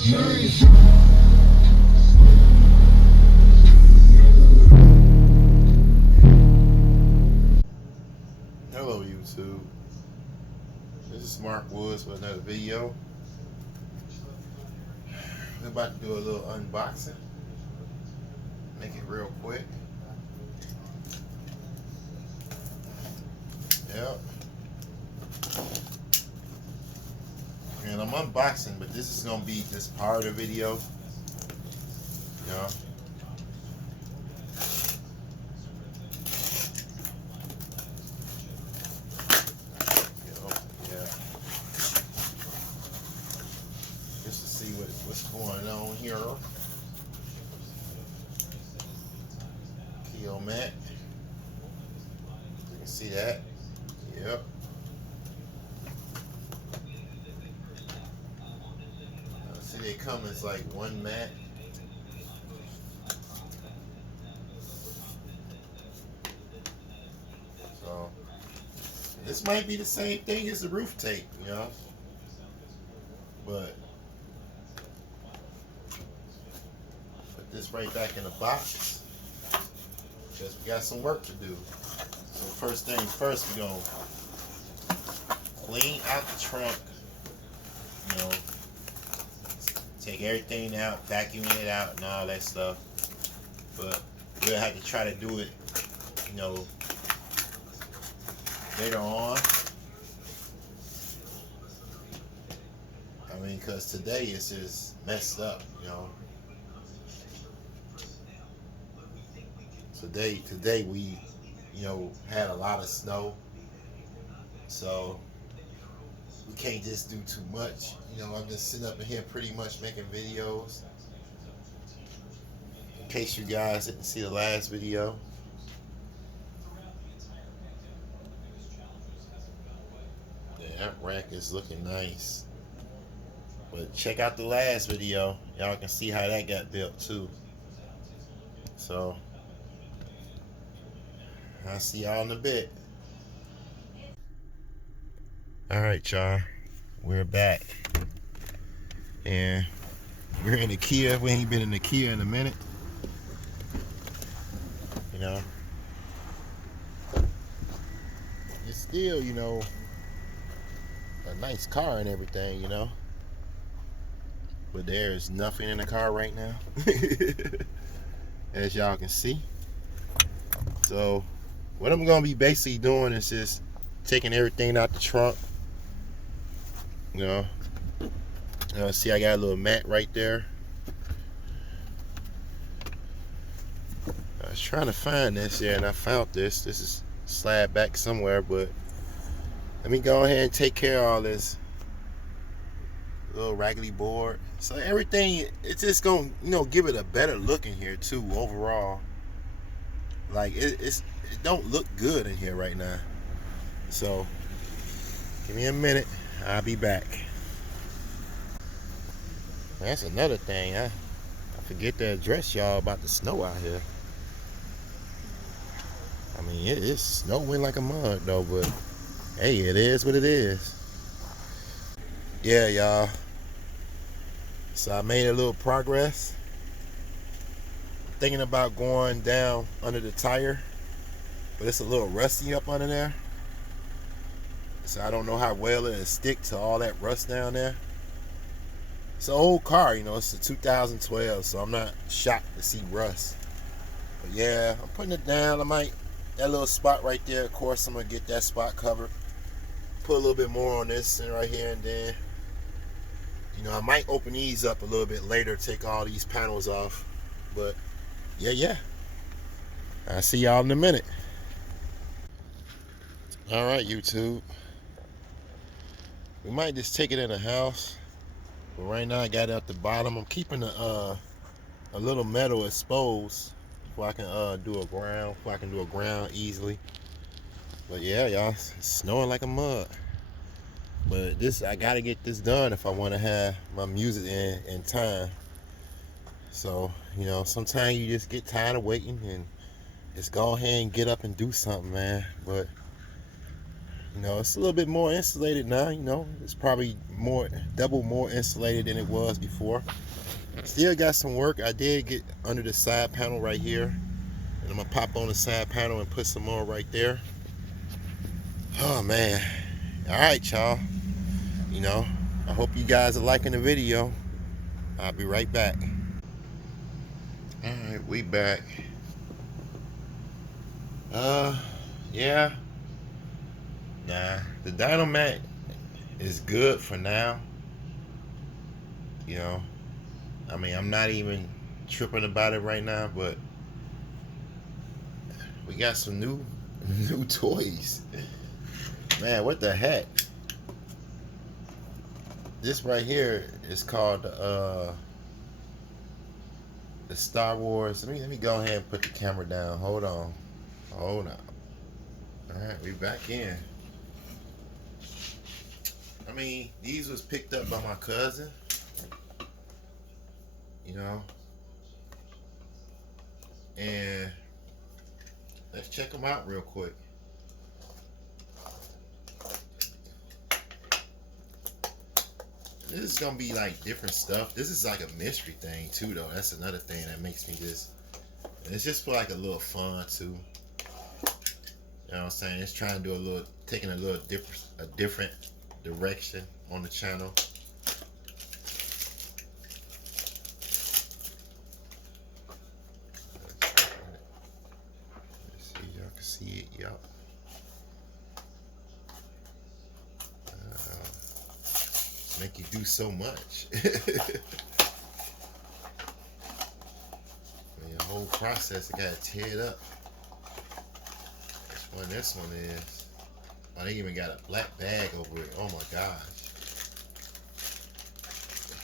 Hello YouTube, this is Mark Woods with another video. We're about to do a little unboxing, make it real quick. Yep. And I'm unboxing, but this is going to be just part of the video. Yeah. Just to see what's going on here. Kilmat. You can see that. Yep. See, they come as like one mat. So this might be the same thing as the roof tape, you know. But put this right back in the box because we got some work to do. So first things first, we're gonna clean out the trunk, you know, take everything out, vacuum it out and all that stuff. But we'll have to try to do it, you know, later on. I mean, because today it's just messed up, you know. Today we, you know, had a lot of snow, so we can't just do too much. You know, I'm just sitting up in here pretty much making videos. In case you guys didn't see the last video. Yeah, that rack is looking nice. But check out the last video. Y'all can see how that got built too. So I'll see y'all in a bit. Alright y'all, we're back. And we're in the Kia. We ain't been in the Kia in a minute. You know. It's still, you know, a nice car and everything, you know. But there's nothing in the car right now. As y'all can see. So what I'm gonna be basically doing is just taking everything out the trunk. You know. See, I got a little mat right there. I was trying to find this here and I found this. This is slide back somewhere, but let me go ahead and take care of all this little raggedy board. So everything, it's just gonna, you know, give it a better look in here too overall. Like it don't look good in here right now. So give me a minute, I'll be back. That's another thing, I forget to address y'all about the snow out here. I mean, it's snowing like a mug though, but hey, it is what it is. Yeah, y'all. So I made a little progress. Thinking about going down under the tire, but it's a little rusty up under there. So I don't know how well it'll stick to all that rust down there. It's an old car, you know, it's a 2012, so I'm not shocked to see rust. But yeah, I'm putting it down. That little spot right there, of course, I'm gonna get that spot covered. Put a little bit more on this and right here, and then, you know, I might open these up a little bit later, take all these panels off. But yeah. I'll see y'all in a minute. Alright, YouTube. We might just take it in the house. But right now I got it at the bottom. I'm keeping a little metal exposed before I can do a ground easily. But yeah, y'all, it's snowing like a mug. But I gotta get this done if I want to have my music in time. So, you know, sometimes you just get tired of waiting and just go ahead and get up and do something, man. But, You know, it's a little bit more insulated now. You know, it's probably double more insulated than it was before. Still got some work. I did get under the side panel right here, and I'm gonna pop on the side panel and put some more right there. Oh man. All right, y'all. You know, I hope you guys are liking the video. I'll be right back. All right, we back. Uh, yeah. Nah, the Dynamat is good for now. You know, I mean, I'm not even tripping about it right now, but we got some new toys. Man, what the heck? This right here is called the Star Wars. Let me go ahead and put the camera down. Hold on. Hold on. Alright, we back in. I mean, these was picked up by my cousin. You know. And let's check them out real quick. This is gonna be like different stuff. This is like a mystery thing too, though. That's another thing that makes me just. It's just for like a little fun too. You know what I'm saying? It's trying to do taking a different direction on the channel. Let's see, y'all can see it, y'all. Make you do so much. The whole process, I gotta tear it up. Which one this one is? Oh, they even got a black bag over it. Oh my gosh.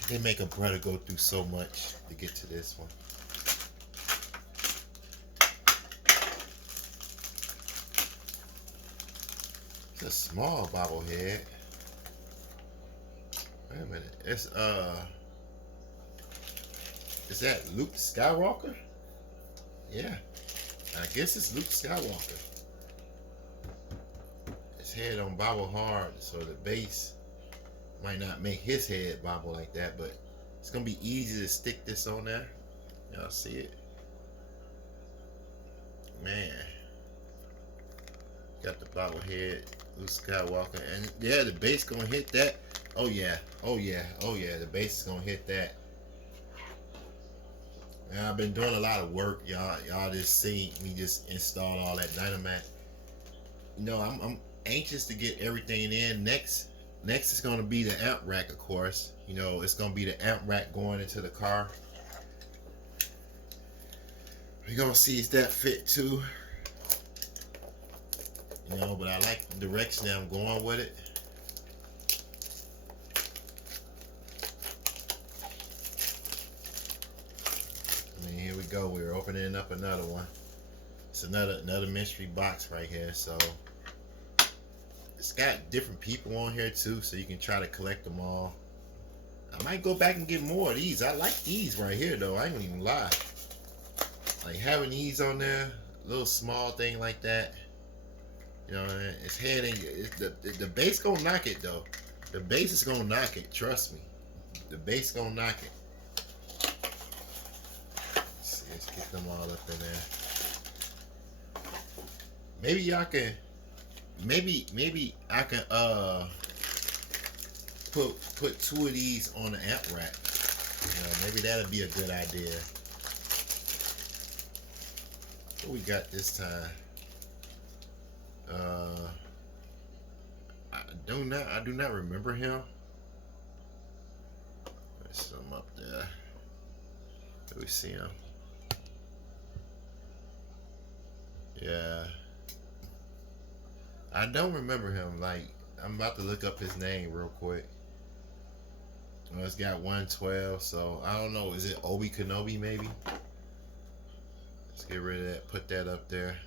They make a brother go through so much to get to this one. It's a small bobblehead. Wait a minute. It's is that Luke Skywalker? Yeah. I guess it's Luke Skywalker. His head on bobble hard, so the base might not make his head bobble like that, but it's gonna be easy to stick this on there. Y'all see it? Man. Got the bobblehead, Luke Skywalker, and yeah, the base gonna hit that. Oh yeah, oh yeah, oh yeah, the base is gonna hit that. And I've been doing a lot of work, y'all. Y'all just see me just install all that Dynamat. You know, I'm anxious to get everything in. Next is gonna be the amp rack, of course. You know, it's gonna be the amp rack going into the car. We're gonna see if that fit too. You know, but I like the direction that I'm going with it. I mean, here we go. We're opening up another one. It's another mystery box right here. So it's got different people on here too, so you can try to collect them all. I might go back and get more of these. I like these right here though. I ain't gonna even lie. Like having these on there, a little small thing like that. You know, it's heading. The bass gonna knock it though. The bass is gonna knock it. Trust me. The bass gonna knock it. Let's get them all up in there. Maybe y'all can. Maybe I can put two of these on the amp rack. You know, maybe that'll be a good idea. What we got this time? I do not remember him. There's some up there. Let me see him. Yeah. I don't remember him. Like, I'm about to look up his name real quick. Well, it's got 112, so I don't know. Is it Obi Kenobi maybe? Let's get rid of that. Put that up there.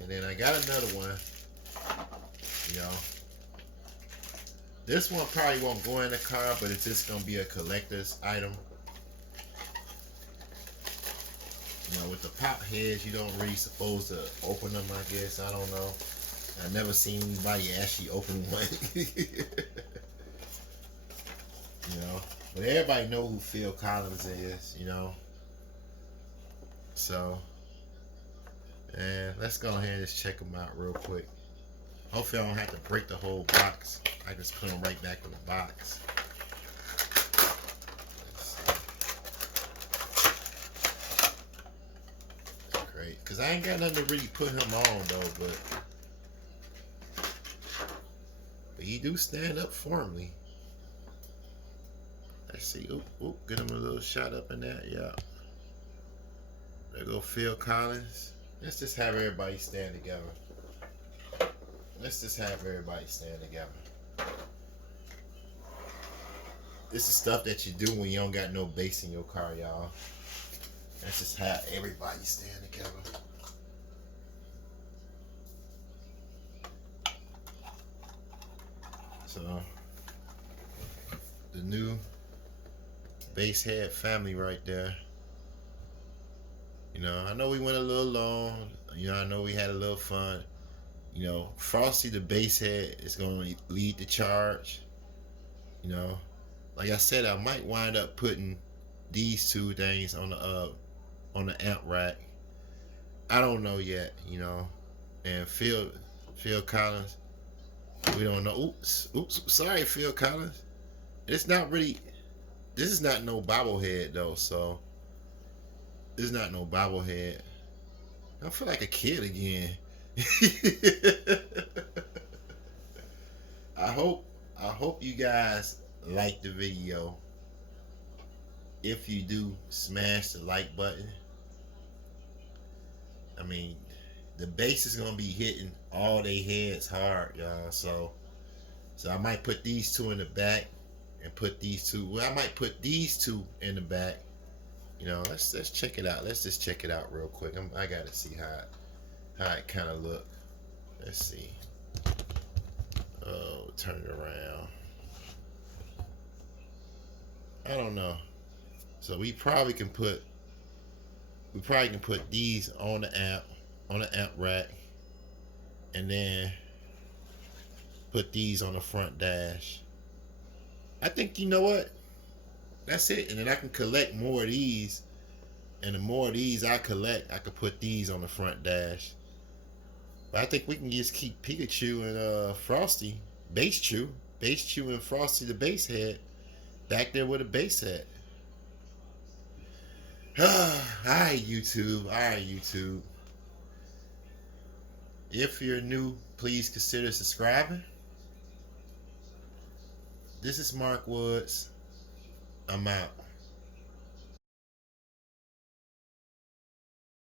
And then I got another one. You know, this one probably won't go in the car, but it's just gonna be a collector's item. You know, with the pop heads, you don't really supposed to open them. I guess I don't know. I never seen anybody actually open one. You know, but everybody know who Phil Collins is. You know, so and let's go ahead and just check them out real quick. Hopefully, I don't have to break the whole box. I just put them right back in the box. Great, because I ain't got nothing to really put him on though, but he do stand up formally. Let's see. Oop, oop, get him a little shot up in that. Yeah. There go Phil Collins. Let's just have everybody stand together. Let's just have everybody stand together. This is stuff that you do when you don't got no bass in your car, y'all. Let's just have everybody stand together. So, the new bass head family right there. You know, I know we went a little long. You know, I know we had a little fun. You know, Frosty the bass head is going to lead the charge. You know, like I said, I might wind up putting these two things on the amp rack. I don't know yet. You know, and Phil Collins, we don't know. Oops, sorry, Phil Collins. It's not really. This is not no bobblehead though, so this is not no bobblehead. I feel like a kid again. I hope you guys like the video. If you do, smash the like button. I mean, the bass is gonna be hitting all they heads hard, y'all. So I might put these two in the back and put these two. Well, I might put these two in the back. You know, let's check it out. Let's just check it out real quick. I gotta see how it kind of look. Let's see. Oh, turn it around. I don't know. So we probably can put these on the amp rack, and then put these on the front dash. I think, you know what? That's it. And then I can collect more of these. And the more of these I collect, I could put these on the front dash. But I think we can just keep Pikachu and Frosty, Bass Chew and Frosty the bass head back there with a bass head. Alright, YouTube. If you're new, please consider subscribing. This is Mark Woods. I'm out.